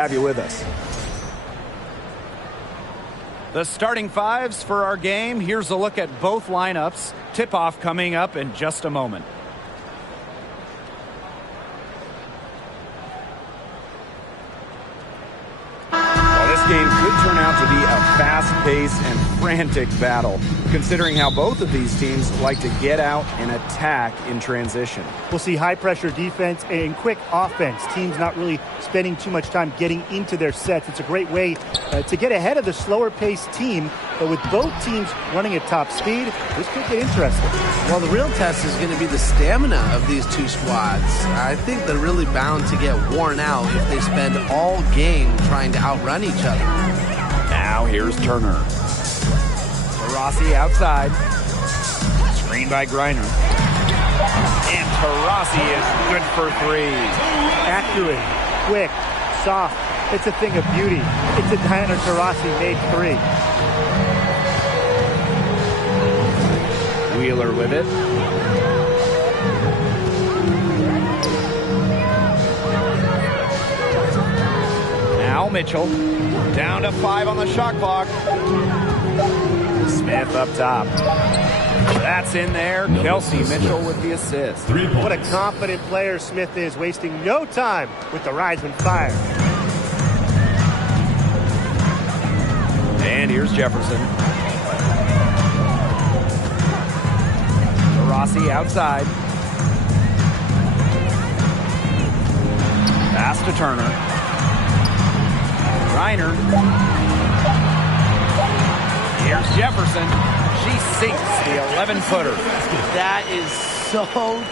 Have you with us. The starting fives for our game. Here's a look at both lineups. Tip-off coming up in just a moment. This game could turn out to be a fast-paced and frantic battle, considering how both of these teams like to get out and attack in transition. We'll see high-pressure defense and quick offense. Teams not really spending too much time getting into their sets. It's a great way to get ahead of the slower-paced team, but with both teams running at top speed, this could get interesting. Well, the real test is going to be the stamina of these two squads. I think they're really bound to get worn out if they spend all game trying to outrun each other. Now here's Turner. Taurasi outside. Screen by Griner. And Taurasi is good for three. Accurate, quick, soft. It's a thing of beauty. It's a Diana Taurasi made three. Wheeler with it. Now Mitchell. Down to 5 on the shot clock. Smith up top. That's in there. Kelsey Mitchell with the assist. What a confident player Smith is, wasting no time with the Rising Fire. And here's Jefferson. Taurasi outside. Pass to Turner. Griner. Here's Jefferson. She sinks the 11-footer. That is so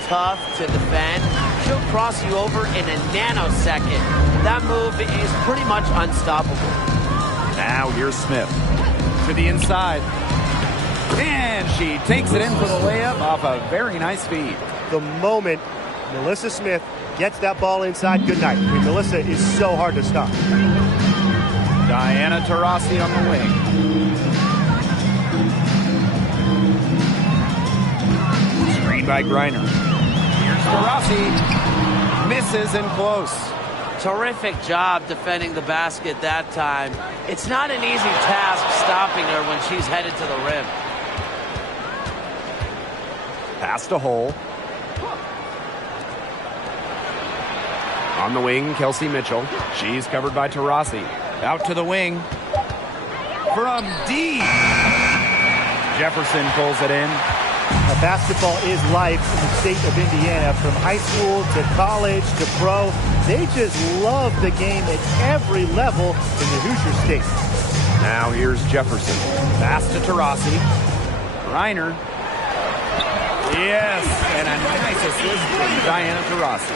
tough to defend. She'll cross you over in a nanosecond. That move is pretty much unstoppable. Now here's Smith. To the inside. And she takes it in for the layup off a very nice feed. The moment Melissa Smith gets that ball inside, good night. I mean, Melissa is so hard to stop. Diana Taurasi on the wing. Screen by Griner. Here's Taurasi. Misses and close. Terrific job defending the basket that time. It's not an easy task stopping her when she's headed to the rim. Pass to Hole. On the wing, Kelsey Mitchell. She's covered by Taurasi. Out to the wing. From deep. Jefferson pulls it in. Basketball is life in the state of Indiana. From high school to college to pro, they just love the game at every level in the Hoosier State. Now here's Jefferson. Pass to Taurasi. Griner. Yes, and a nice assist from Diana Taurasi.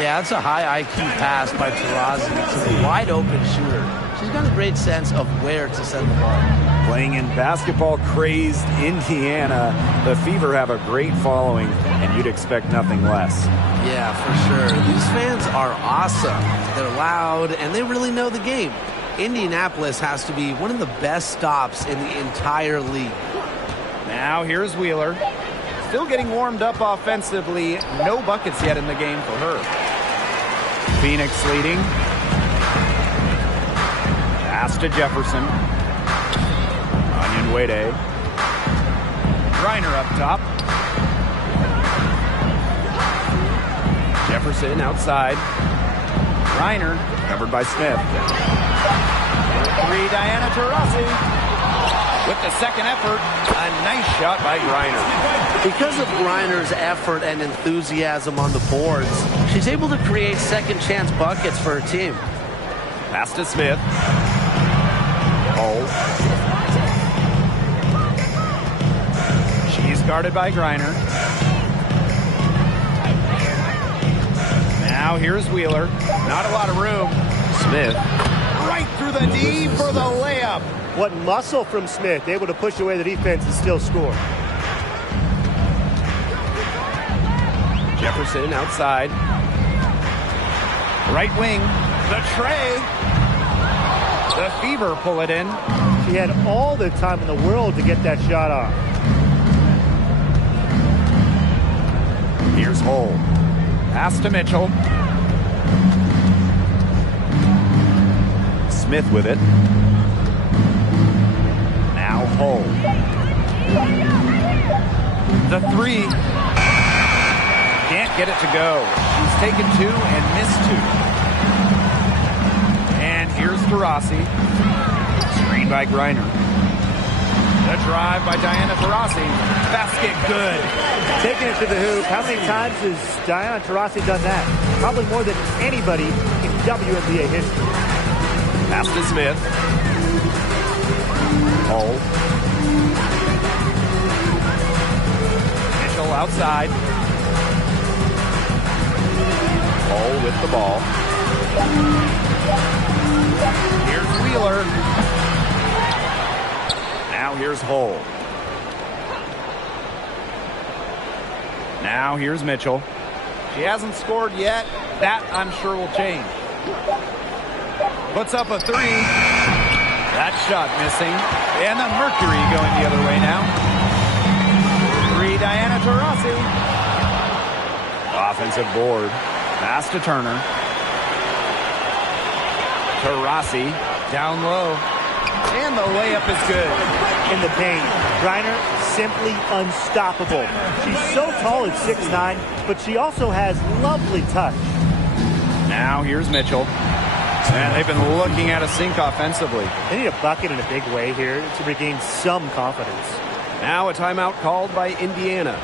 Yeah, that's a high IQ pass by Taurasi to the wide-open shooter. She's got a great sense of where to send the ball. Playing in basketball-crazed Indiana, the Fever have a great following, and you'd expect nothing less. Yeah, for sure. These fans are awesome. They're loud, and they really know the game. Indianapolis has to be one of the best stops in the entire league. Now here's Wheeler. Still getting warmed up offensively. No buckets yet in the game for her. Phoenix leading. Pass to Jefferson. Onyenwede. Griner up top. Jefferson outside. Griner covered by Smith. 3, Diana Taurasi. With the second effort, a nice shot by Griner. Because of Griner's effort and enthusiasm on the boards, she's able to create second chance buckets for her team. Pass to Smith. Hole. She's guarded by Griner. Now here's Wheeler. Not a lot of room. Smith. Right through the D for the layup. What muscle from Smith, able to push away the defense and still score. Jefferson outside. Right wing. The tray. The Fever pull it in. She had all the time in the world to get that shot off. Here's Hole. Pass to Mitchell. Smith with it. Now Hull. The three. Can't get it to go. She's taken 2 and missed 2. And here's Taurasi. Screen by Griner. The drive by Diana Taurasi. Basket good. Taking it to the hoop. How many times has Diana Taurasi done that? Probably more than anybody in WNBA history. Pass to Smith. Hull. Mitchell outside. Hull with the ball. Here's Wheeler. Now here's Hull. Now here's Mitchell. She hasn't scored yet. That, I'm sure, will change. Puts up a 3. That shot missing. And the Mercury going the other way now. 3, Diana Taurasi. Offensive board. Pass to Turner. Taurasi down low. And the layup is good. In the paint, Griner simply unstoppable. She's so tall at 6'9", but she also has lovely touch. Now here's Mitchell. And they've been looking at a sink offensively. They need a bucket in a big way here to regain some confidence. Now a timeout called by Indiana.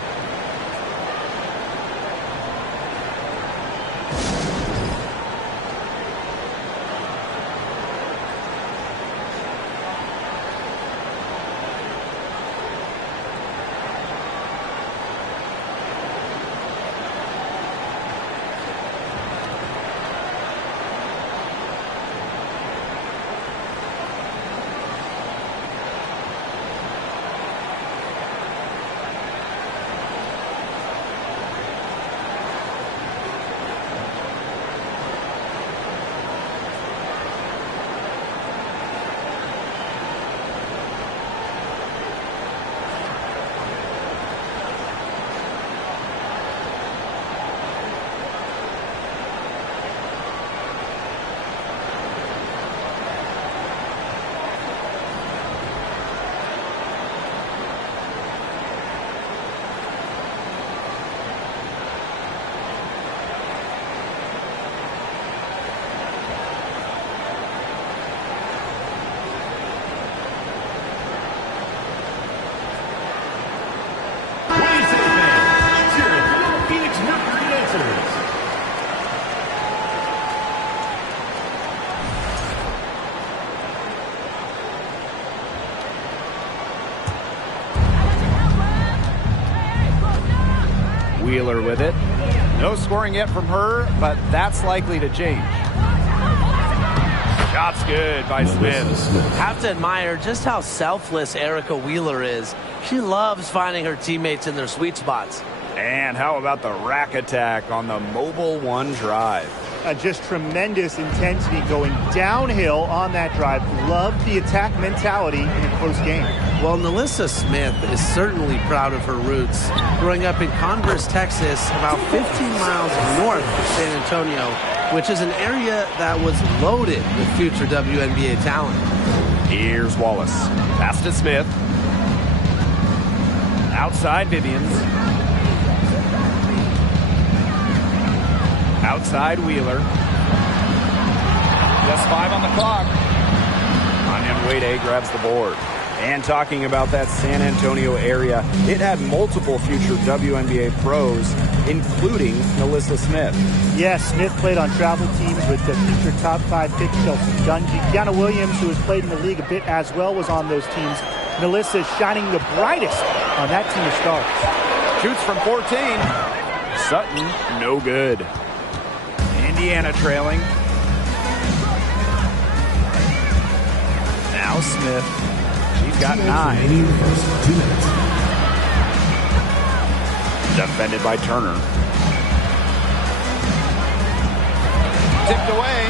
Phoenix Mercury answers. Wheeler with it. No scoring yet from her, but that's likely to change. Shot's good by Smith. Have to admire just how selfless Erica Wheeler is. She loves finding her teammates in their sweet spots. And how about the rack attack on the mobile 1 drive? Just tremendous intensity going downhill on that drive. Love the attack mentality in a close game. Well, Nalissa Smith is certainly proud of her roots. Growing up in Converse, Texas, about 15 miles north of San Antonio, which is an area that was loaded with future WNBA talent. Here's Wallace. Pass to Smith. Outside Vivians. Outside Wheeler. Just 5 on the clock. Anya Wade grabs the board. And talking about that San Antonio area, it had multiple future WNBA pros, including Nalissa Smith. Yes, Smith played on travel teams with the future top 5 pick Chelsea Gunji. Deanna Williams, who has played in the league a bit as well, was on those teams. Nalissa shining the brightest on that team of stars. Shoots from 14. Sutton, no good. Indiana trailing. Now Smith. She's got 9. Defended by Turner. Tipped away.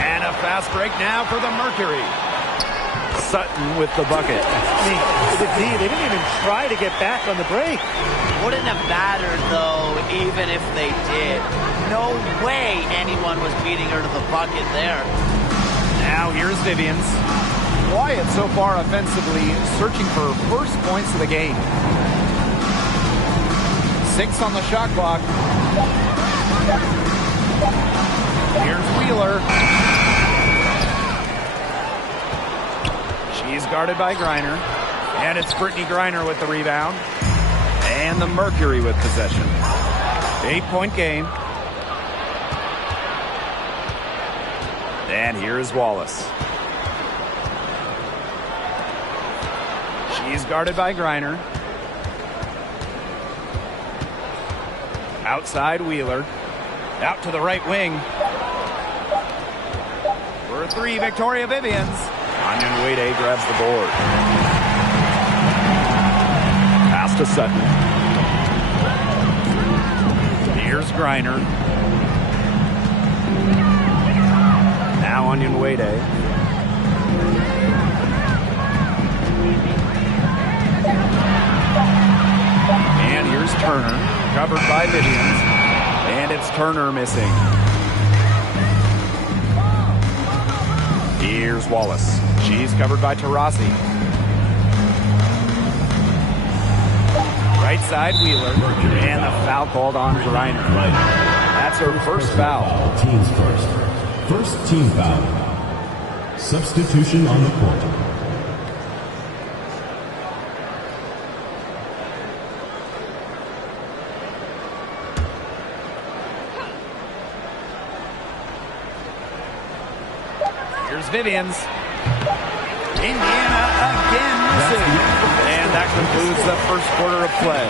And a fast break now for the Mercury. Sutton with the bucket. They didn't even try to get back on the break. Wouldn't have mattered, though, even if they did. No way anyone was beating her to the bucket there. Now here's Vivians. Quiet so far offensively, searching for first points of the game. 6 on the shot clock. Here's Wheeler. She's guarded by Griner. And it's Brittany Griner with the rebound. And the Mercury with possession. 8-point game. And here's Wallace. She's guarded by Griner. Outside Wheeler. Out to the right wing. For a 3, Victoria Vivians. Anya Wade grabs the board. Pass to Sutton. Here's Griner. Now Onion Wade. And here's Turner, covered by Vivians. And it's Turner missing. Here's Wallace. She's covered by Taurasi. Right side Wheeler. And the foul called on Griner. That's her first foul. Teams first. First team foul. Substitution on the court. Here's Vivians. Indiana again missing. And that concludes the first quarter of play.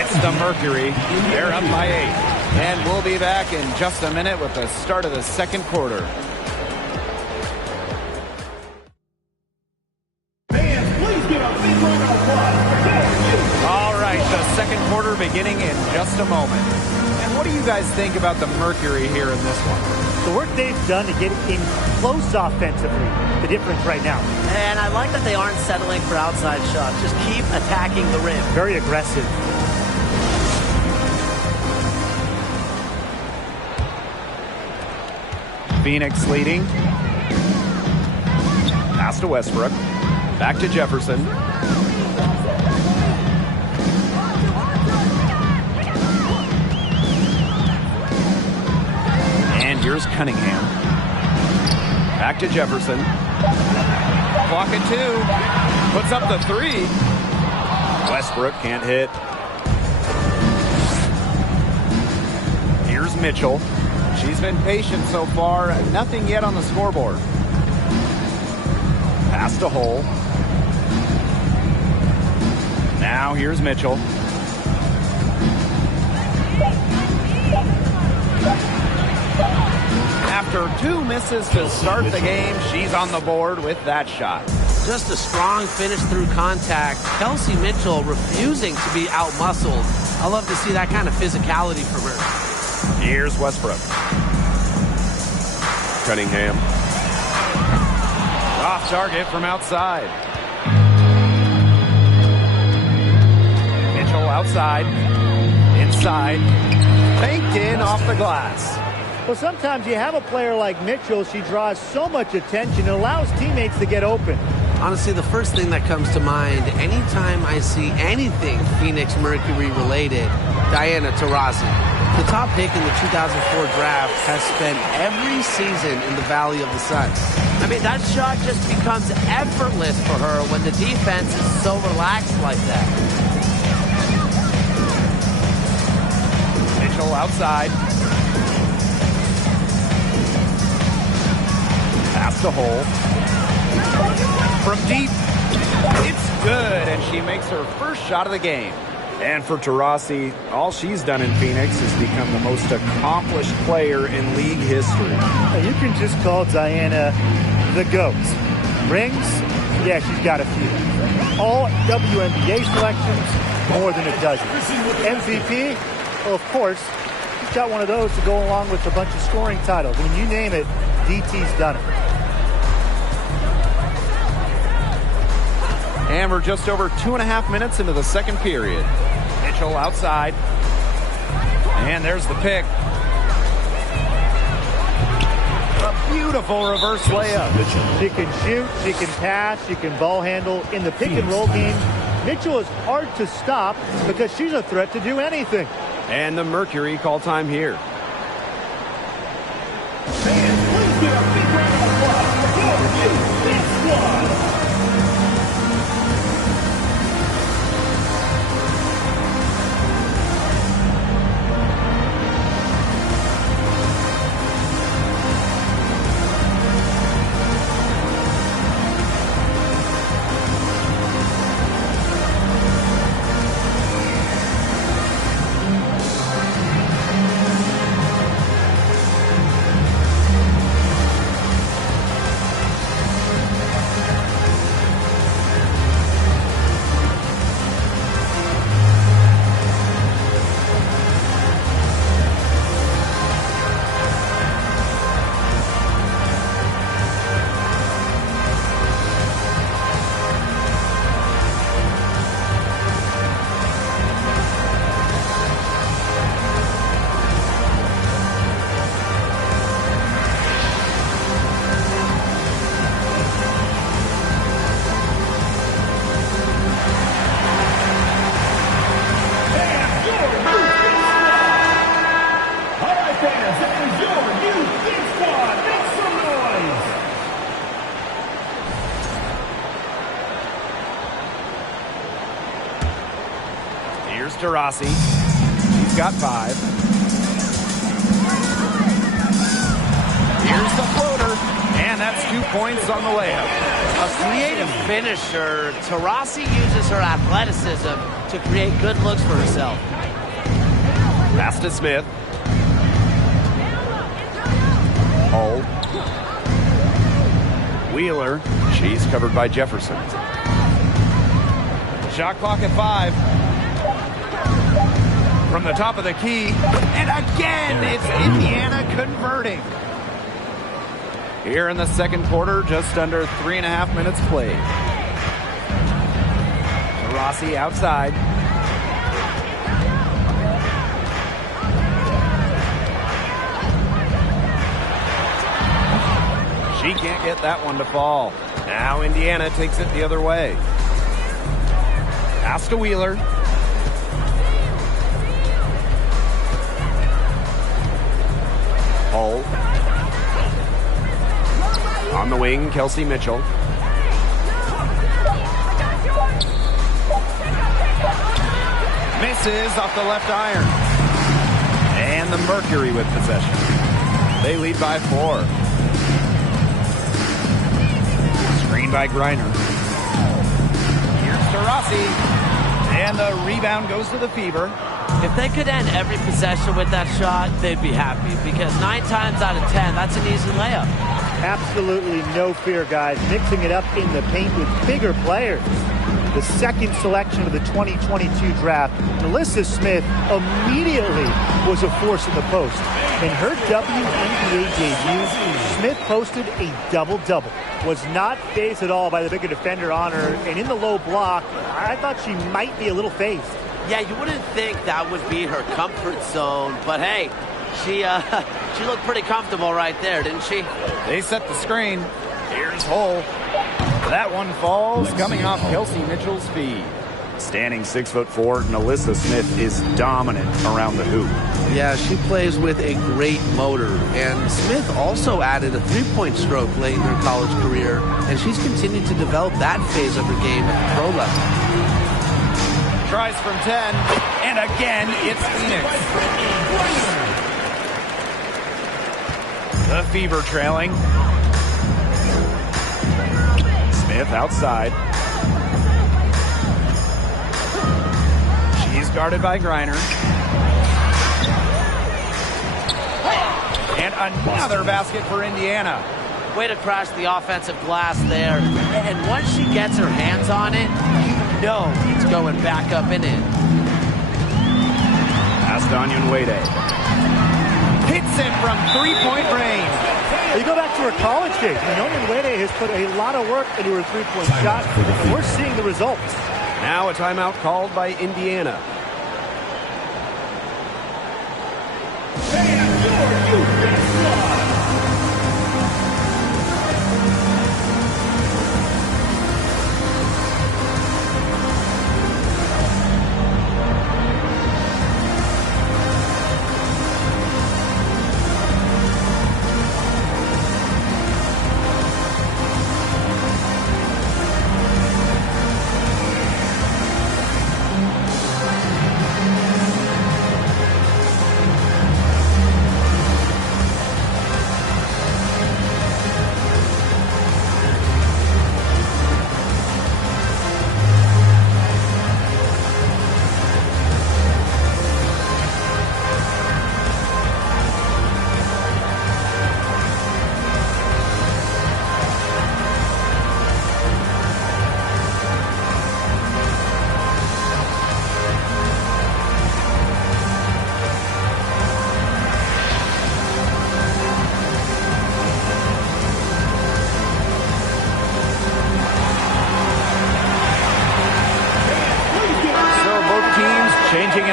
It's the Mercury. They're up by 8. And we'll be back in just a minute with the start of the second quarter. Fans, please give a big round of applause for KSU. All right, the second quarter beginning in just a moment. And what do you guys think about the Mercury here in this one? The work they've done to get in close offensively, the difference right now. And I like that they aren't settling for outside shots. Just keep attacking the rim. Very aggressive. Phoenix leading. Pass to Westbrook. Back to Jefferson. And here's Cunningham. Back to Jefferson. Clock at 2. Puts up the 3. Westbrook can't hit. Here's Mitchell. She's been patient so far. Nothing yet on the scoreboard. Pass to Hull. Now here's Mitchell. After 2 misses to start the game, she's on the board with that shot. Just a strong finish through contact. Kelsey Mitchell refusing to be out-muscled. I love to see that kind of physicality from her. Here's Westbrook. Cunningham. Off target from outside. Mitchell outside. Inside. Banked in off the glass. Well, sometimes you have a player like Mitchell. She draws so much attention. It allows teammates to get open. Honestly, the first thing that comes to mind anytime I see anything Phoenix Mercury related, Diana Taurasi. The top pick in the 2004 draft has spent every season in the Valley of the Sun. I mean, that shot just becomes effortless for her when the defense is so relaxed like that. Mitchell outside. Pass to Hull. From deep. It's good, and she makes her first shot of the game. And for Taurasi, all she's done in Phoenix is become the most accomplished player in league history. You can just call Diana the GOAT. Rings? Yeah, she's got a few. All WNBA selections? More than a dozen. MVP? Well, of course, she's got one of those to go along with a bunch of scoring titles. I mean, you name it, DT's done it. And we're just over 2.5 minutes into the second period. Mitchell outside. And there's the pick. A Beautiful reverse layup. She can shoot, she can pass, she can ball handle. In the pick and roll game, Mitchell is hard to stop because she's a threat to do anything. And the Mercury call time here. Fans, please give a big round of applause for your Phoenix Squad. Here's DeRossi. He's got 5. Here's the floater. And that's 2 points on the layup. A creative finisher. DeRossi uses her athleticism to create good looks for herself. Pass to Smith. Hull. Wheeler. She's covered by Jefferson. Shot clock at 5. From the top of the key. And again, it's Indiana converting. Here in the second quarter, just under 3.5 minutes played. Rossi outside. She can't get that one to fall. Now Indiana takes it the other way. Pass to Wheeler. Hull. On the wing, Kelsey Mitchell. Misses off the left iron. And the Mercury with possession. They lead by 4. Screen by Griner. Here's to Rossi. And the rebound goes to the Fever. If they could end every possession with that shot, they'd be happy because 9 times out of 10, that's an easy layup. Absolutely no fear, guys. Mixing it up in the paint with bigger players. The second selection of the 2022 draft, Melissa Smith immediately was a force in the post. In her WNBA debut, Smith posted a double-double. Was not fazed at all by the bigger defender on her, and in the low block, I thought she might be a little phased. Yeah, you wouldn't think that would be her comfort zone, but hey, she looked pretty comfortable right there, didn't she? They set the screen. Here's Hull. That one falls, coming off Kelsey Mitchell's feed. Standing 6'4", Melissa Smith is dominant around the hoop. Yeah, she plays with a great motor. And Smith also added a three-point stroke late in her college career, and she's continued to develop that phase of her game at the pro level. Tries from 10, and again, it's Phoenix. The Fever trailing. Smith outside. She's guarded by Griner. And another basket for Indiana. Way to crash the offensive glass there. And once she gets her hands on it, you know it's going back up and in. Pass to Wade. Hits it from three-point range. You go back to her college days. Wade has put a lot of work into her three-point shot, and we're seeing the results. Now a timeout called by Indiana.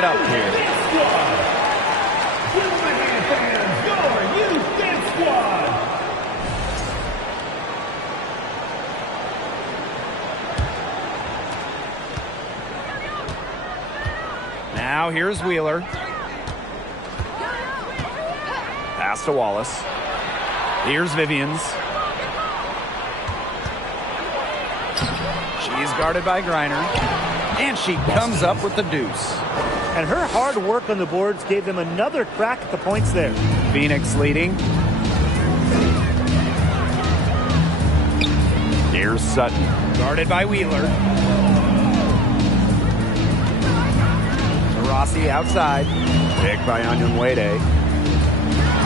up here. Now here's Wheeler. Pass to Wallace. Here's Vivians. She's guarded by Griner. And she comes up with the deuce. And her hard work on the boards gave them another crack at the points there. Phoenix leading. Here's Sutton. Guarded by Wheeler. Rossi outside. Picked by Onyenwere.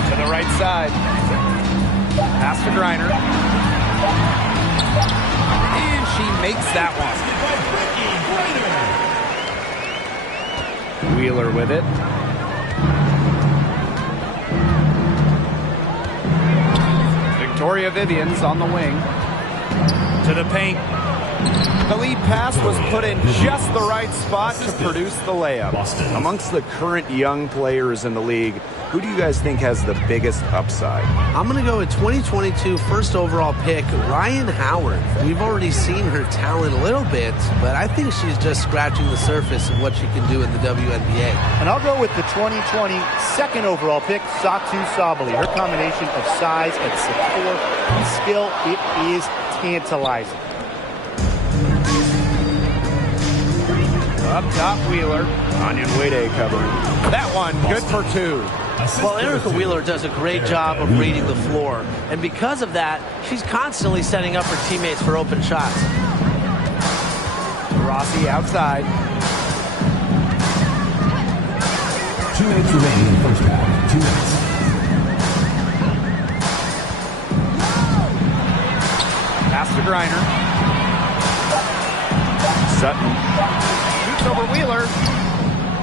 To the right side. Pass to Griner. And she makes that one. Wheeler with it. Victoria Vivians on the wing. To the paint. The lead pass was put in just the right spot to produce the layup. Amongst the current young players in the league, who do you guys think has the biggest upside? I'm going to go with 2022 first overall pick, Ryan Howard. We've already seen her talent a little bit, but I think she's just scratching the surface of what she can do in the WNBA. And I'll go with the 2020 second overall pick, Satu Sabali. Her combination of size and support and skill, it is tantalizing. Up top, Wheeler. Onyenwere covering. That one, good for two. Well, Erica Wheeler does a great job of reading the floor. And because of that, she's constantly setting up her teammates for open shots. Rossi outside. 2 minutes remaining in the first half. 2 minutes. Pass to Griner. Sutton. Shoots over Wheeler.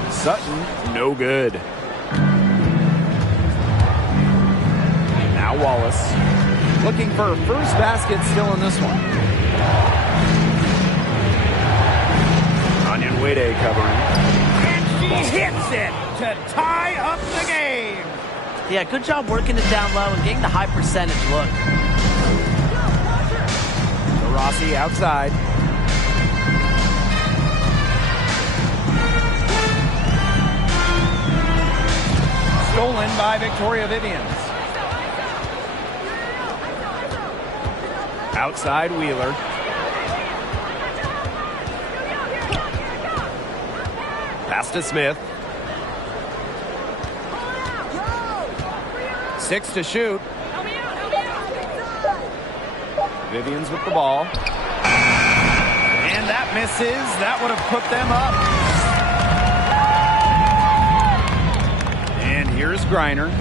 Sutton, no good. Now Wallace. Looking for her first basket still in this one. Onyenwere covering. And she hits it to tie up the game. Yeah, good job working it down low and getting the high percentage look. Rossi outside. Stolen by Victoria Vivians. Outside Wheeler. Pass to Smith. 6 to shoot. Vivians with the ball. And that misses. That would have put them up. And here's Griner.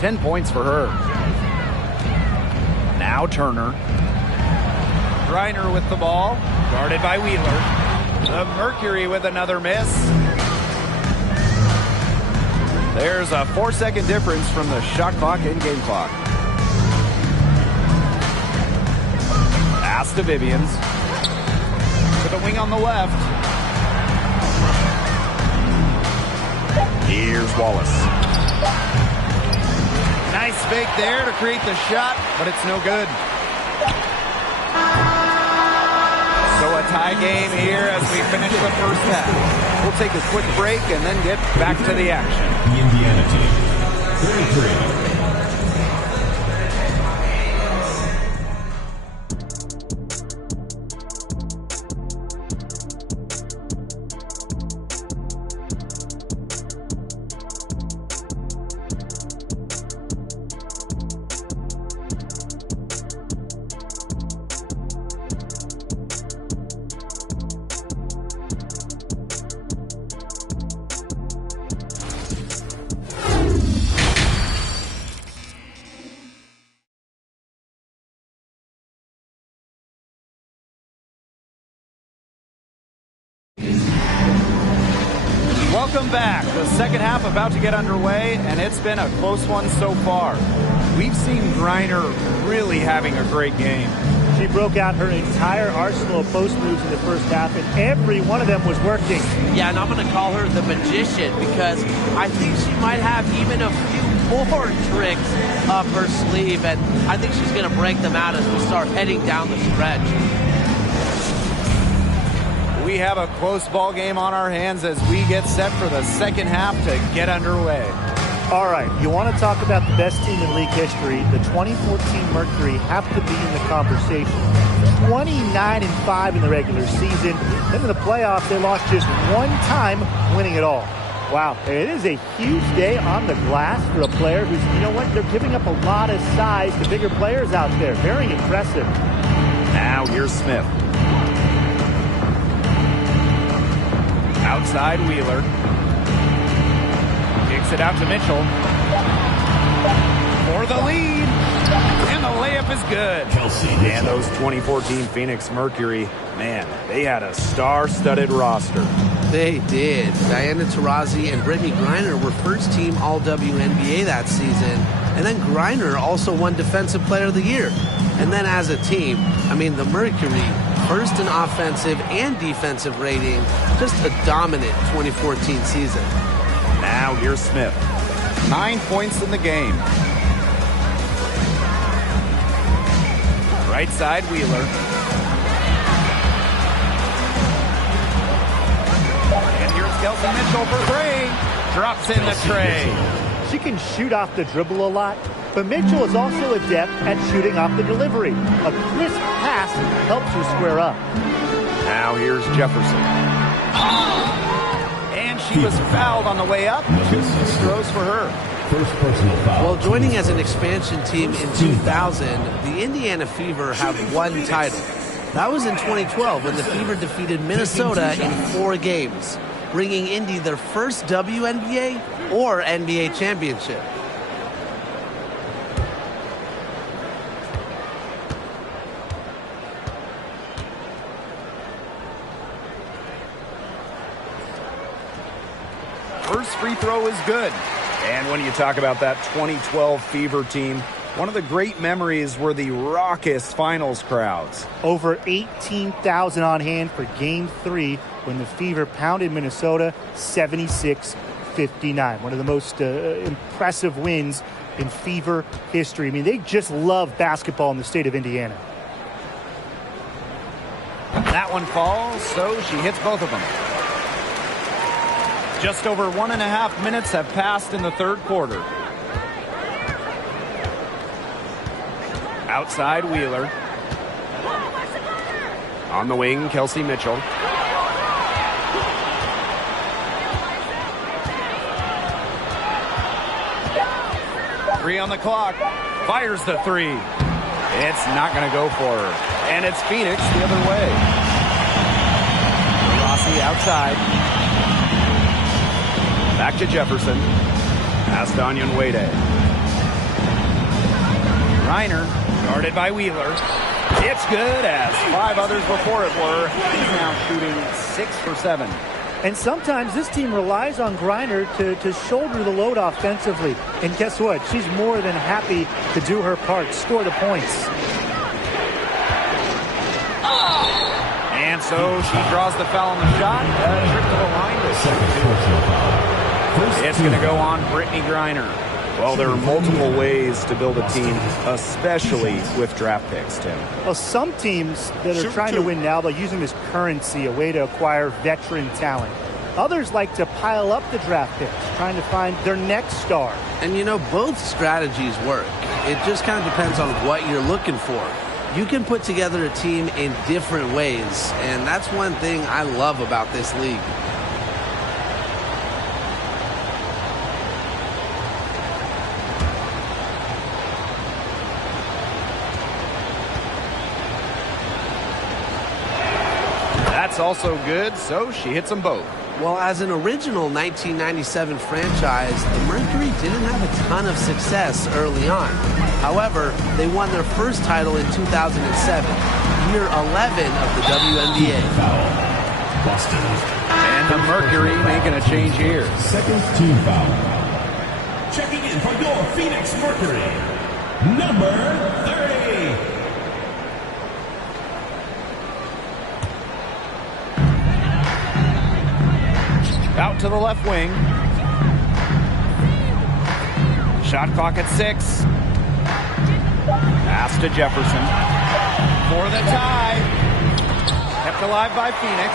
10 points for her. Now Turner. Griner with the ball. Guarded by Wheeler. The Mercury with another miss. There's a 4-second difference from the shot clock and game clock. Pass to Vivians. To the wing on the left. Here's Wallace. Nice fake there to create the shot, but it's no good. So a tie game here as we finish the first half. We'll take a quick break and then get back to the action. The Indiana team. 33. Welcome back. The second half about to get underway, and it's been a close one so far. We've seen Griner really having a great game. She broke out her entire arsenal of post moves in the first half, and every one of them was working. Yeah, and I'm going to call her the magician because I think she might have even a few more tricks up her sleeve, and I think she's going to break them out as we start heading down the stretch. We have a close ball game on our hands as we get set for the second half to get underway. All right, you want to talk about the best team in league history. The 2014 Mercury have to be in the conversation. 29-5 in the regular season. Then in the playoffs, they lost just one time, winning it all. Wow, it is a huge day on the glass for a player who's, you know what, they're giving up a lot of size to bigger players out there. Very impressive. Now here's Smith. Outside Wheeler. Kicks it out to Mitchell. For the lead. And the layup is good. And those 2014 Phoenix Mercury, man, they had a star-studded roster. They did. Diana Taurasi and Brittany Griner were first-team All-WNBA that season. And then Griner also won Defensive Player of the Year. And then as a team, I mean, the Mercury, first in offensive and defensive rating, just a dominant 2014 season. Now here's Smith. 9 points in the game. Right side, Wheeler. And here's Kelsey Mitchell for three. Drops in the tray. She can shoot off the dribble a lot, but Mitchell is also adept at shooting off the delivery. A crisp pass helps her square up. Now here's Jefferson. And she was fouled on the way up. 2 throws for her. First personal foul. Well, joining as an expansion team in 2000, the Indiana Fever have one title. That was in 2012 when the Fever defeated Minnesota in 4 games, bringing Indy their first WNBA or NBA championship. First free throw is good. And when you talk about that 2012 Fever team, one of the great memories were the raucous finals crowds. Over 18,000 on hand for Game 3 when the Fever pounded Minnesota 76-59. One of the most impressive wins in Fever history. I mean, they just love basketball in the state of Indiana. That one falls, so she hits both of them. Just over 1.5 minutes have passed in the third quarter. Outside Wheeler. On the wing, Kelsey Mitchell. Three on the clock. Fires the three. It's not going to go for her. And it's Phoenix the other way. Rossi outside. Back to Jefferson. Past Onion Wade. Reiner, guarded by Wheeler. It's good, as 5 others before it were. He's now shooting 6 for 7. And sometimes this team relies on Griner to shoulder the load offensively. And guess what? She's more than happy to do her part, score the points. And so she draws the foul on the shot. Trip to the line. Second personal foul. It's going to go on Brittany Griner. Well, there are multiple ways to build a team, especially with draft picks, Tim. Well, some teams that are trying to win now, they'll use them as currency, a way to acquire veteran talent. Others like to pile up the draft picks, trying to find their next star. And, you know, both strategies work. It just kind of depends on what you're looking for. You can put together a team in different ways, and that's one thing I love about this league. That's also good, so she hits them both. Well, as an original 1997 franchise, the Mercury didn't have a ton of success early on. However, they won their first title in 2007, year 11 of the WNBA. Foul. Boston. And the Mercury making a change here. Second team foul. Checking in for your Phoenix Mercury, number 30. to the left wing. Shot clock at 6. Pass to Jefferson for the tie. Kept alive by Phoenix.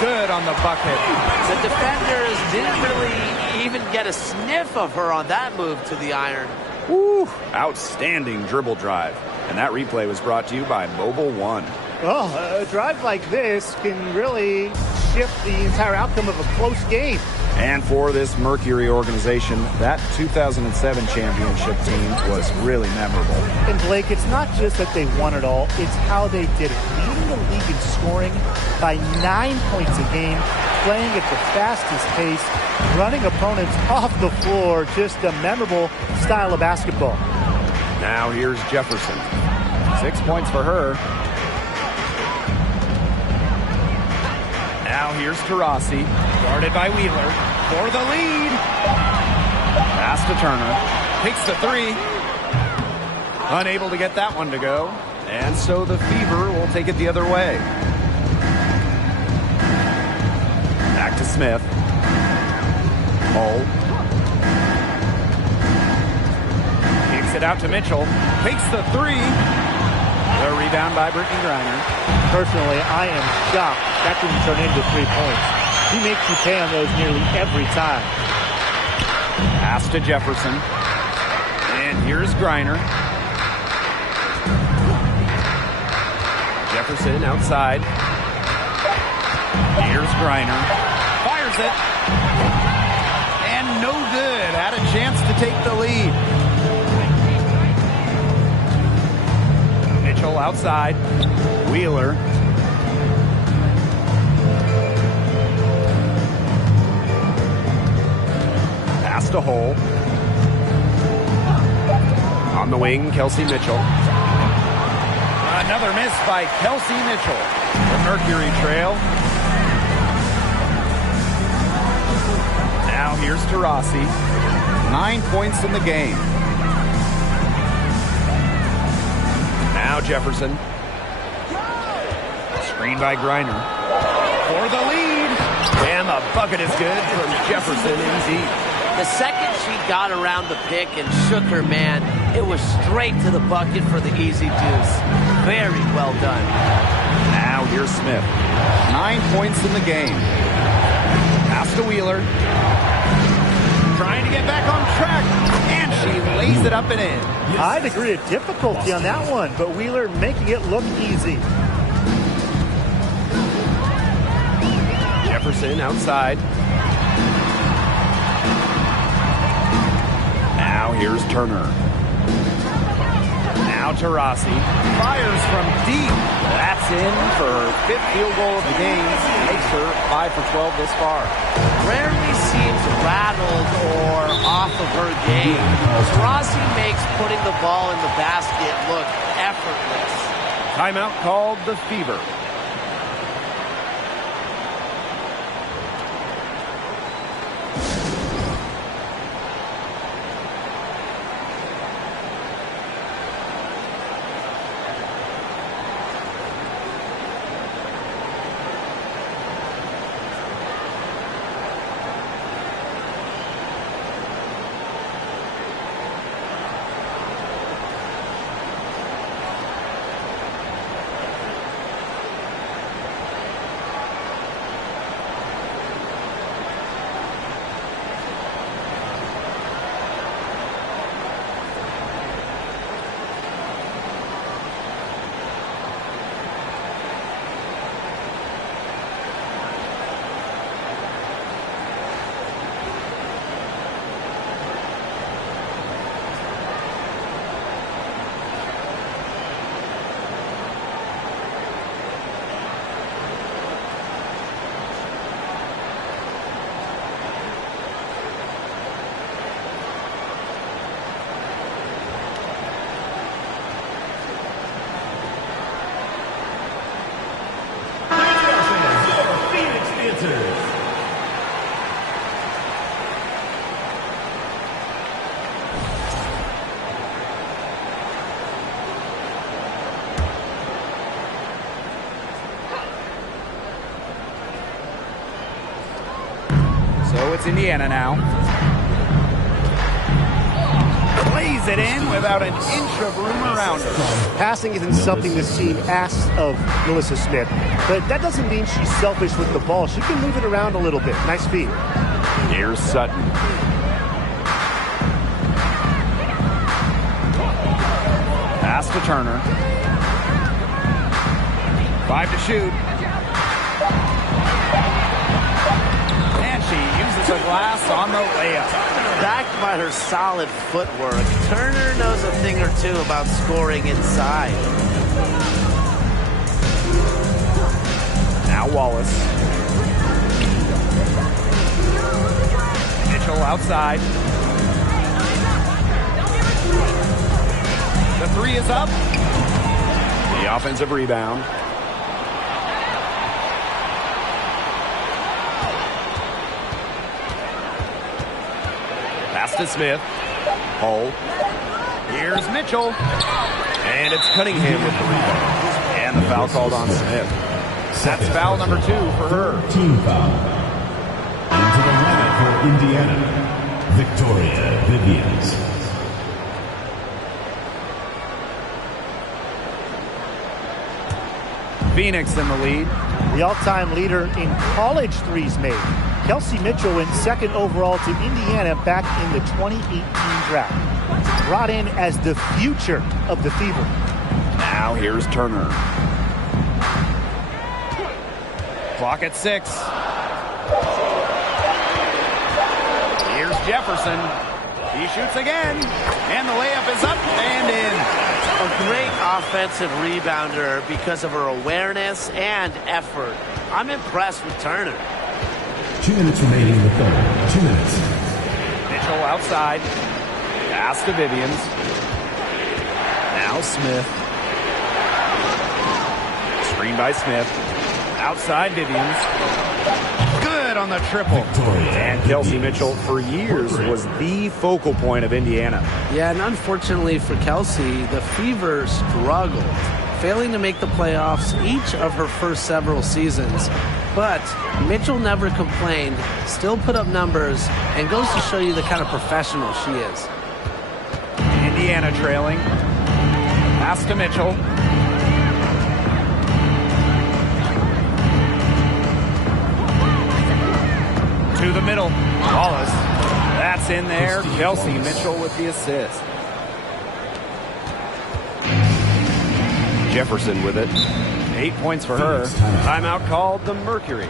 Good on the bucket. The defenders didn't really even get a sniff of her on that move to the iron. Woo! Outstanding dribble drive. And that replay was brought to you by Mobile One. Well, a drive like this can really shift the entire outcome of a close game. And for this Mercury organization, that 2007 championship team was really memorable. And Blake, it's not just that they won it all, it's how they did it. Leading the league in scoring by 9 points a game, playing at the fastest pace, running opponents off the floor, just a memorable style of basketball. Now here's Jefferson. 6 points for her. Now here's Taurasi, guarded by Wheeler for the lead. Pass to Turner, takes the 3. Unable to get that one to go. And so the Fever will take it the other way. Back to Smith. Hull. Kicks it out to Mitchell. Takes the 3. The rebound by Brittany Griner. Personally, I am shocked that didn't turn into 3 points. He makes you pay on those nearly every time. Pass to Jefferson. And here's Griner. Jefferson outside. Here's Griner. Fires it. And no good. Had a chance to take the lead. Mitchell outside. Wheeler. Pass to Hull. On the wing, Kelsey Mitchell. Another miss by Kelsey Mitchell. The Mercury trail. Now here's Taurasi. 9 points in the game. Now Jefferson. Screen by Griner. For the lead. And the bucket is good from Jefferson indeed. The second she got around the pick and shook her man, it was straight to the bucket for the easy deuce. Very well done. Now here's Smith. 9 points in the game. Pass to Wheeler. Trying to get back on track. And she lays it up and in. High degree of difficulty on that one, but Wheeler making it look easy. Jefferson outside. Now here's Turner. Now Taurasi fires from deep. That's in for her 5th field goal of the game. Makes her 5 for 12 this far. Rarely seems rattled or off of her game. Taurasi makes putting the ball in the basket look effortless. Timeout called the Fever. it's Indiana now. Plays it in without an inch of room around her. Passing isn't something this team asks of Melissa Smith, but that doesn't mean she's selfish with the ball. She can move it around a little bit. Nice feed. Here's Sutton. Pass to Turner. 5 to shoot. And she uses a glass on the layup. Backed by her solid footwork, Turner knows a thing or two about scoring inside. Now Wallace. Mitchell outside. The three is up. The offensive rebound. Pass to Smith. Hull. Here's Mitchell. And it's Cunningham with the rebound. And the foul called on Smith. That's foul number 2 for her. Team foul. Into the lineup for Indiana, Victoria Vivians. Phoenix in the lead. The all-time leader in college threes made. Kelsey Mitchell went second overall to Indiana back in the 2018 draft. Brought in as the future of the Fever. Now here's Turner. Clock at 6. Here's Jefferson. He shoots again. And the layup is up and in. A great offensive rebounder because of her awareness and effort. I'm impressed with Turner. 2 minutes remaining in the third. 2 minutes. Mitchell outside. Pass to Vivians. Now Smith. Screen by Smith. Outside Vivians. Good on the triple. And Kelsey Mitchell, for years, was the focal point of Indiana. Yeah, and unfortunately for Kelsey, the Fever struggled, failing to make the playoffs each of her first several seasons. But Mitchell never complained, still put up numbers, and goes to show you the kind of professional she is. Indiana trailing. Pass to Mitchell. To the middle. Wallace. That's in there. Kelsey Mitchell with the assist. Jefferson with it. 8 points for her. Timeout called the Mercury.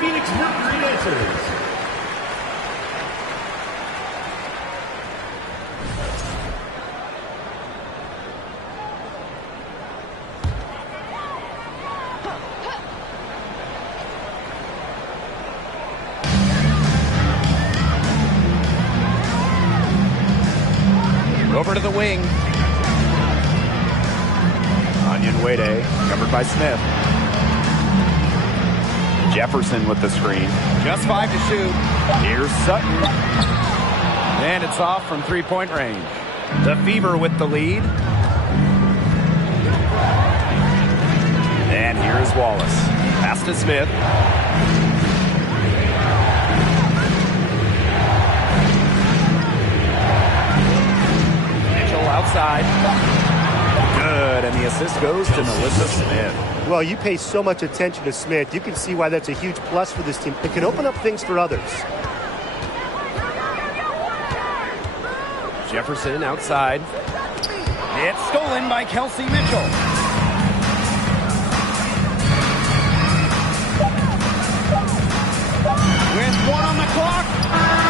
Phoenix Mercury answers. Over to the wing. Onion Wade, covered by Smith. Jefferson with the screen. Just 5 to shoot. Here's Sutton. And it's off from three-point range. The Fever with the lead. And here's Wallace. Pass to Smith. Mitchell outside. Good, and the assist goes to Melissa Smith. Well, you pay so much attention to Smith. You can see why that's a huge plus for this team. It can open up things for others. Jefferson outside. It's stolen by Kelsey Mitchell. With 1 on the clock,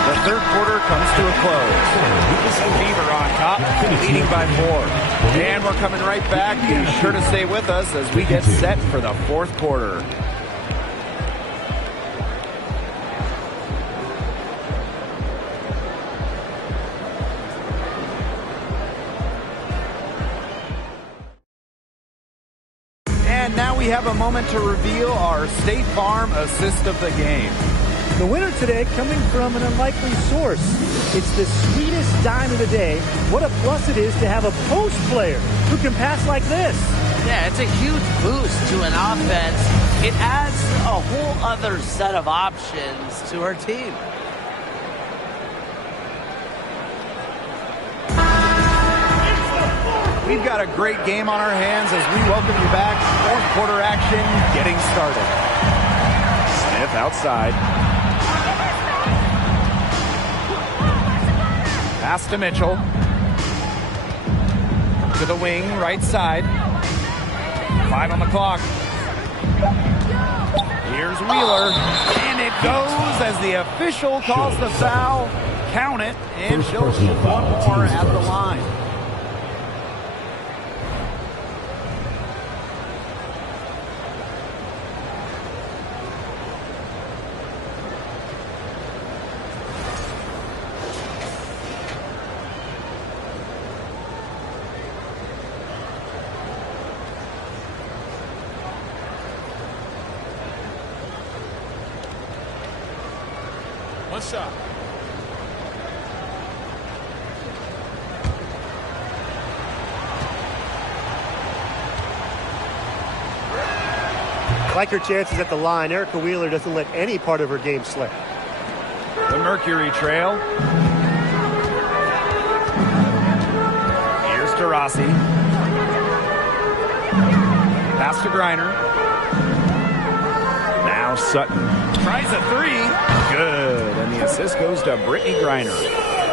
the third quarter comes to a close. Fever on top, leading by 4. And we're coming right back. Be sure to stay with us as we get set for the fourth quarter. And now we have a moment to reveal our State Farm assist of the game. The winner today coming from an unlikely source. It's the sweetest dime of the day. What a plus it is to have a post player who can pass like this. Yeah, it's a huge boost to an offense. It adds a whole other set of options to her team. We've got a great game on our hands as we welcome you back. Fourth quarter action getting started. Smith outside. Pass to Mitchell. To the wing, right side. 5 on the clock. Here's Wheeler. And it goes as the official calls the foul. Count it. And she'll shoot one more at the line. One shot. Like her chances at the line, Erica Wheeler doesn't let any part of her game slip. The Mercury trail. Here's to Rossi. Pass to Griner. Now Sutton. Tries a 3. Good. And the assist goes to Brittany Griner.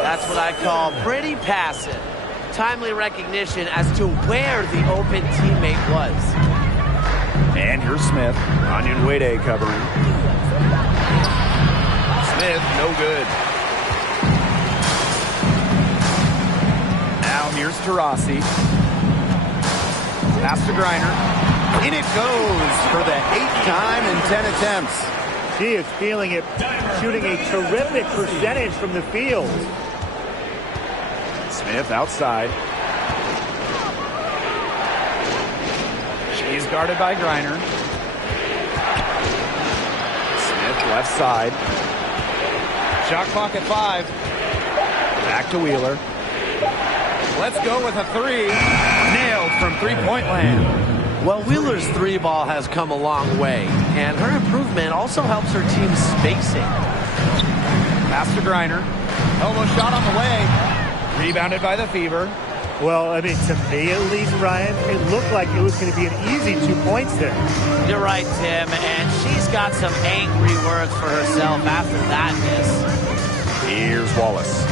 That's what I call pretty passive. Timely recognition as to where the open teammate was. And here's Smith. Onion Wade covering. Smith, no good. Now here's to Rossi. Pass to Griner. In it goes for the 8th time in 10 attempts. She is feeling it, shooting a terrific percentage from the field. Smith outside. She's guarded by Griner. Smith left side. Shot clock at 5. Back to Wheeler. Let's go with a 3. Nailed from three-point land. Well, Wheeler's 3 ball has come a long way, and her improvement also helps her team's spacing. Pass to Griner. Elbow shot on the way. Rebounded by the Fever. Well, I mean, to me at least, Brian, it looked like it was going to be an easy 2 points there. You're right, Tim, and she's got some angry words for herself after that miss. Here's Wallace.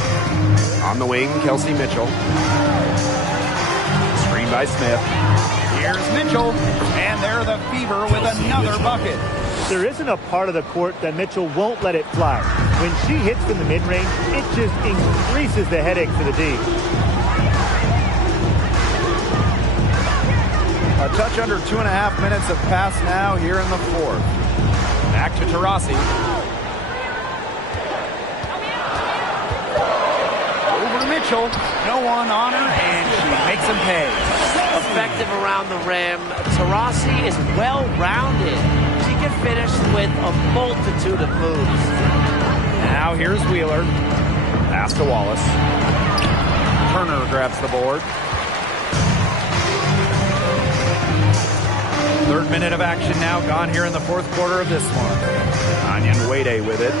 On the wing, Kelsey Mitchell. Screen by Smith. Here's Mitchell, and there the Fever with another bucket. There isn't a part of the court that Mitchell won't let it fly. When she hits from the mid-range, it just increases the headache for the D. A touch under 2.5 minutes have passed now here in the fourth. Back to Taurasi. Over to Mitchell. No one on her, and she makes him pay. Effective around the rim. Taurasi is well-rounded. She can finish with a multitude of moves. Now here's Wheeler. Pass to Wallace. Turner grabs the board. Third minute of action now gone here in the fourth quarter of this one. Onion Wade with it.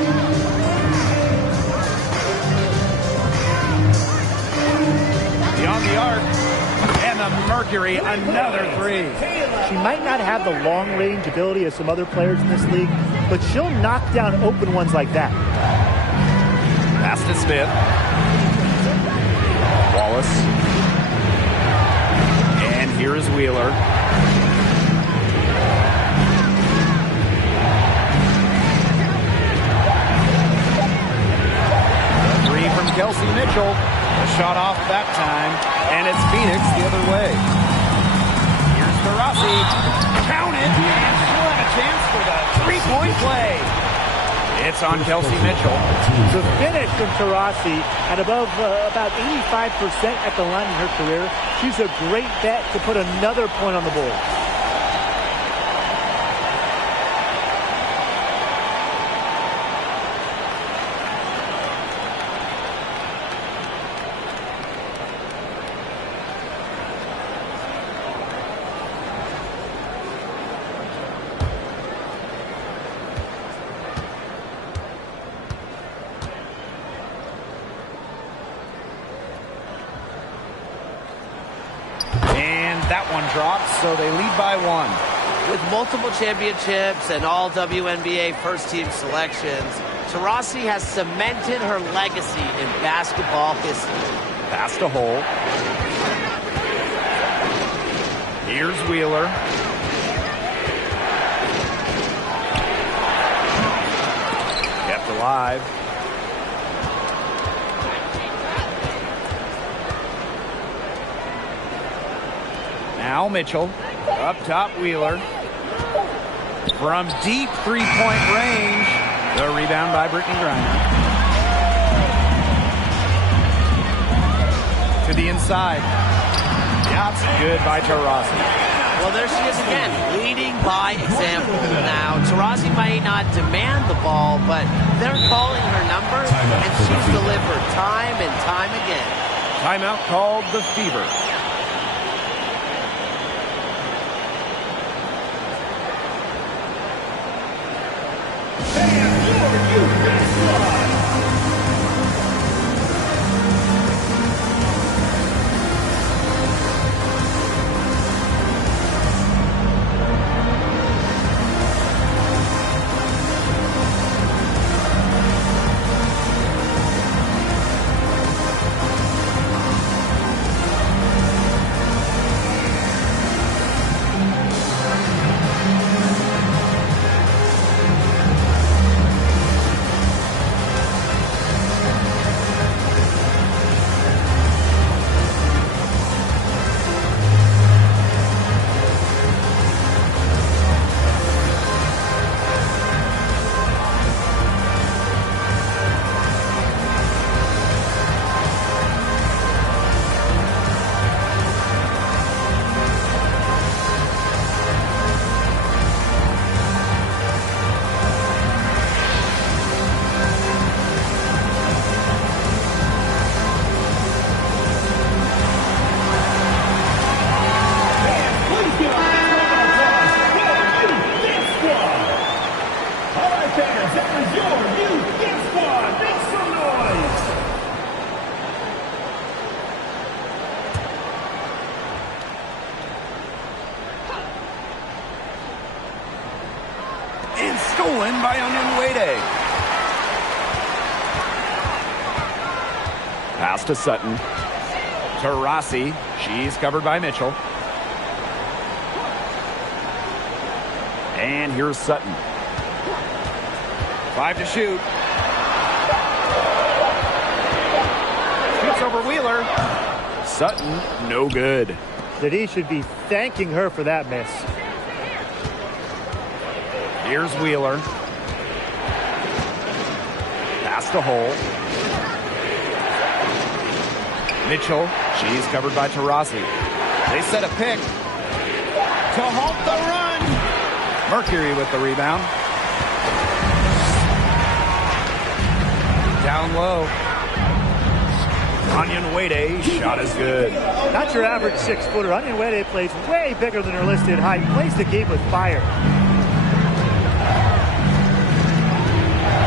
Beyond the arc. And the Mercury, another three. She might not have the long-range ability of some other players in this league, but she'll knock down open ones like that. Pass to Smith. Wallace. And here is Wheeler. The three from Kelsey Mitchell. A shot off that time, and it's Phoenix the other way. Here's Taurasi. Count it, and she'll have a chance for the three-point play. It's on Kelsey Mitchell. The finish from Taurasi at above about 85% at the line in her career. She's a great bet to put another point on the board. That one drops, so they lead by one. With multiple championships and all WNBA first-team selections, Taurasi has cemented her legacy in basketball history. Pass to Hole. Here's Wheeler. Kept alive. Now Mitchell, up top Wheeler. From deep three-point range, the rebound by Brittany Griner. To the inside. That's good by Taurasi. Well, there she is again, leading by example. Now, Taurasi might not demand the ball, but they're calling her number, and she's delivered time and time again. Timeout called the Fever. Stolen by Onion Wade. Pass to Sutton. Taurasi. She's covered by Mitchell. And here's Sutton. 5 to shoot. Shoots over Wheeler. Sutton, no good. That should be thanking her for that miss. Here's Wheeler. Pass to Hole. Mitchell. She's covered by Taurasi. They set a pick to halt the run. Mercury with the rebound. Down low. Onion Wade, shot is good. Not your average 6-footer. Onion Wade plays way bigger than her listed height. Plays the game with fire.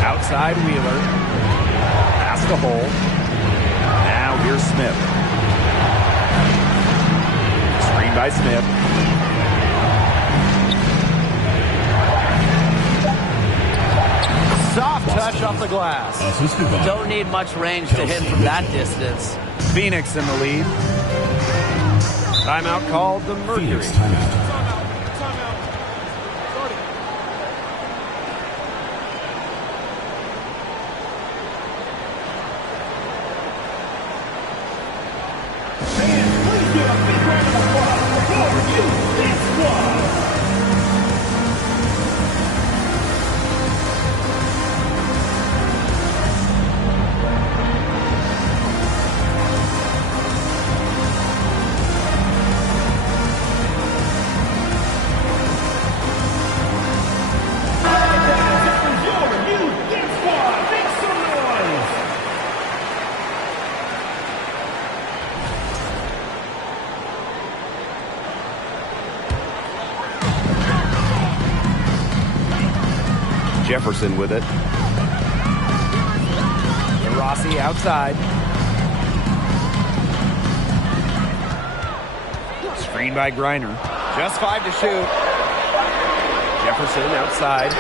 Outside Wheeler. Past the hole. Now here's Smith. Screen by Smith. Soft touch off the glass. Don't need much range to hit from that distance. Phoenix in the lead. Timeout called the Mercury. Phoenix timeout. Jefferson with it. Rossi outside. Screen by Griner. Just 5 to shoot. Jefferson outside.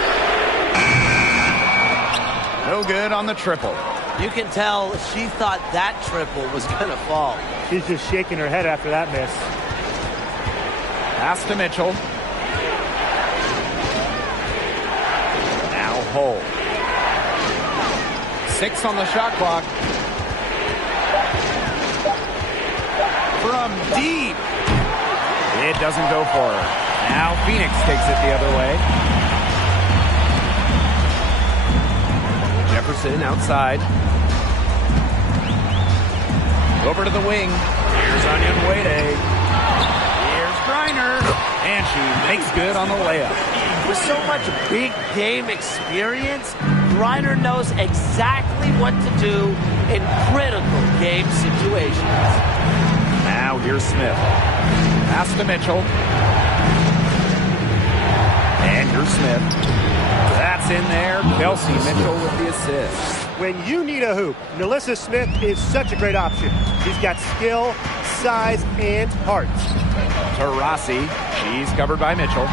No good on the triple. You can tell she thought that triple was going to fall. She's just shaking her head after that miss. Pass to Mitchell. Hole. 6 on the shot clock. From deep. It doesn't go for her. Now Phoenix takes it the other way. Jefferson outside. Over to the wing. Here's Onion Wade. Here's Griner. And she makes good on the layup. With so much big game experience, Griner knows exactly what to do in critical game situations. Now here's Smith. Pass to Mitchell. And here's Smith. That's in there. Kelsey Mitchell with the assist. When you need a hoop, Nalissa Smith is such a great option. She's got skill, size, and heart. Taurasi. She's covered by Mitchell.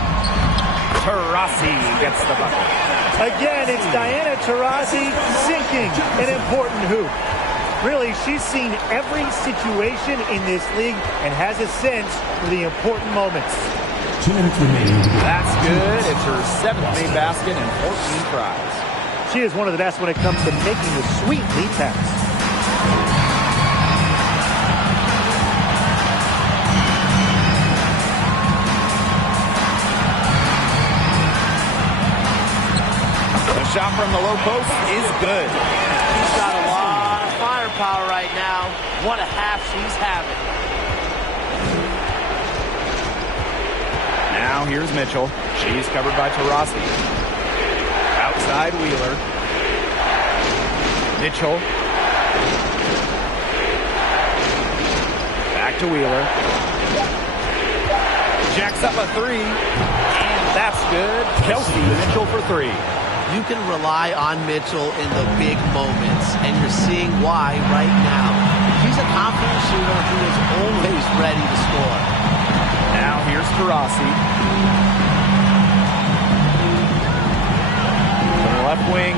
Taurasi gets the bucket. Again, it's Diana Taurasi sinking an important hoop. Really, she's seen every situation in this league and has a sense for the important moments. 2 minutes remaining. That's good. It's her 7th made basket and 14 tries. She is one of the best when it comes to making the sweet lead pass. Shot from the low post is good. She's got a lot of firepower right now. What a half she's having. Now here's Mitchell. She's covered by Taurasi. Outside Wheeler. Mitchell. Back to Wheeler. Jacks up a 3. And that's good. Kelsey Mitchell for 3. You can rely on Mitchell in the big moments, and you're seeing why right now. She's a confident shooter who is always ready to score. Now here's Taurasi. To the left wing.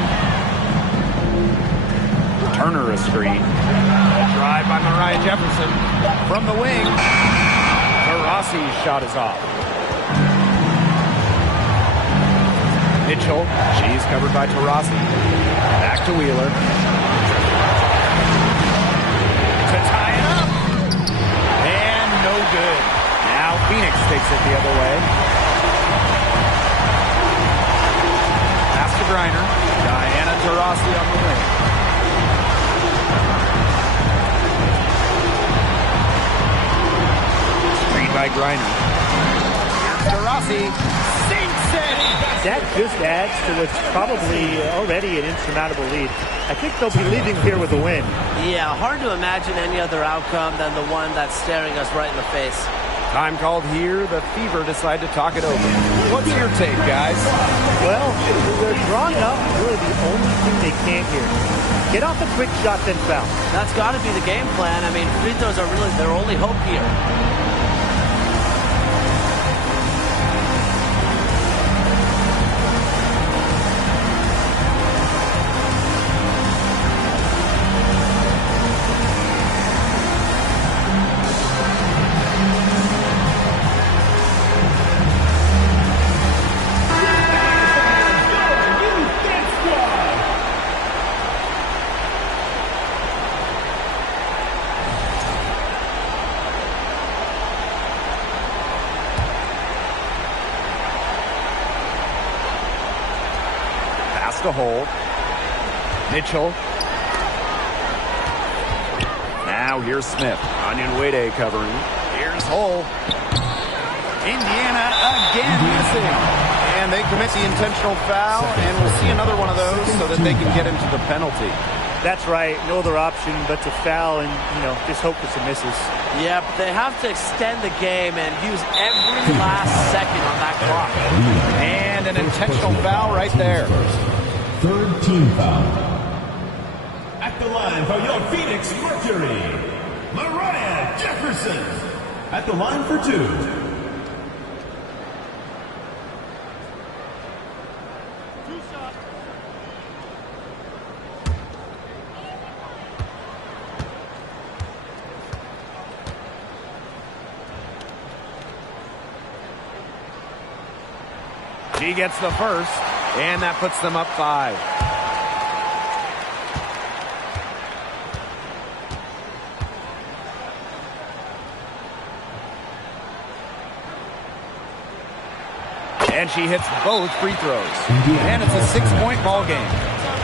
Turner a screen. A drive by Mariah Jefferson. From the wing. Taurasi's shot is off. Mitchell, she's covered by Taurasi. Back to Wheeler. To tie it up. And no good. Now Phoenix takes it the other way. Pass to Griner. Diana Taurasi on the wing. Screen by Griner. Taurasi sinks That just adds to what's probably already an insurmountable lead. I think they'll be leaving here with a win. Yeah, hard to imagine any other outcome than the one that's staring us right in the face. Time called here. The Fever decide to talk it over. What's your take, guys? Well, they're drawing up really the only thing they can't here. Get off a quick shot, then foul. That's got to be the game plan. I mean, free throws are really their only hope here. The hole. Mitchell. Now here's Smith. Onion Wade covering. Here's Hull. Indiana again missing. And they commit the intentional foul, and we'll see another one of those so that they can get into the penalty. That's right. No other option but to foul and, just hope for some misses. Yep, they have to extend the game and use every last second on that clock. And an intentional foul right there. Third team foul. At the line for your Phoenix Mercury, Mariah Jefferson. At the line for two. She gets the first, and that puts them up 5. And she hits both free throws. And it's a 6-point ball game.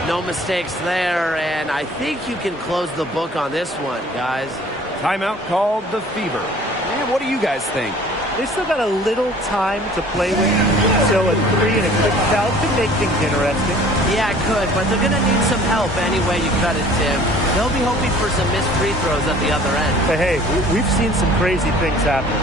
No mistakes there, and I think you can close the book on this one, guys. Timeout called the Fever. Man, what do you guys think? They still got a little time to play with, so a 3 and a quick foul could make things interesting. Yeah, it could, but they're going to need some help any way you cut it, Tim. They'll be hoping for some missed free throws at the other end. But hey, we've seen some crazy things happen.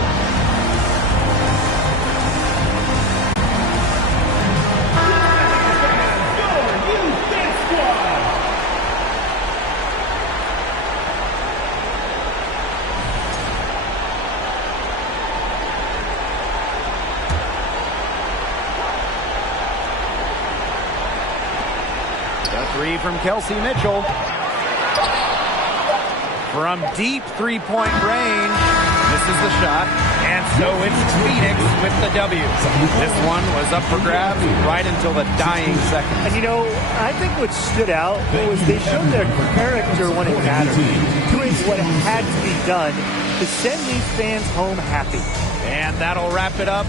Three from Kelsey Mitchell. From deep three-point range. This is the shot. And so it's Phoenix with the W. This one was up for grabs right until the dying second. And I think what stood out was they showed their character when it mattered. Doing what had to be done to send these fans home happy. And that'll wrap it up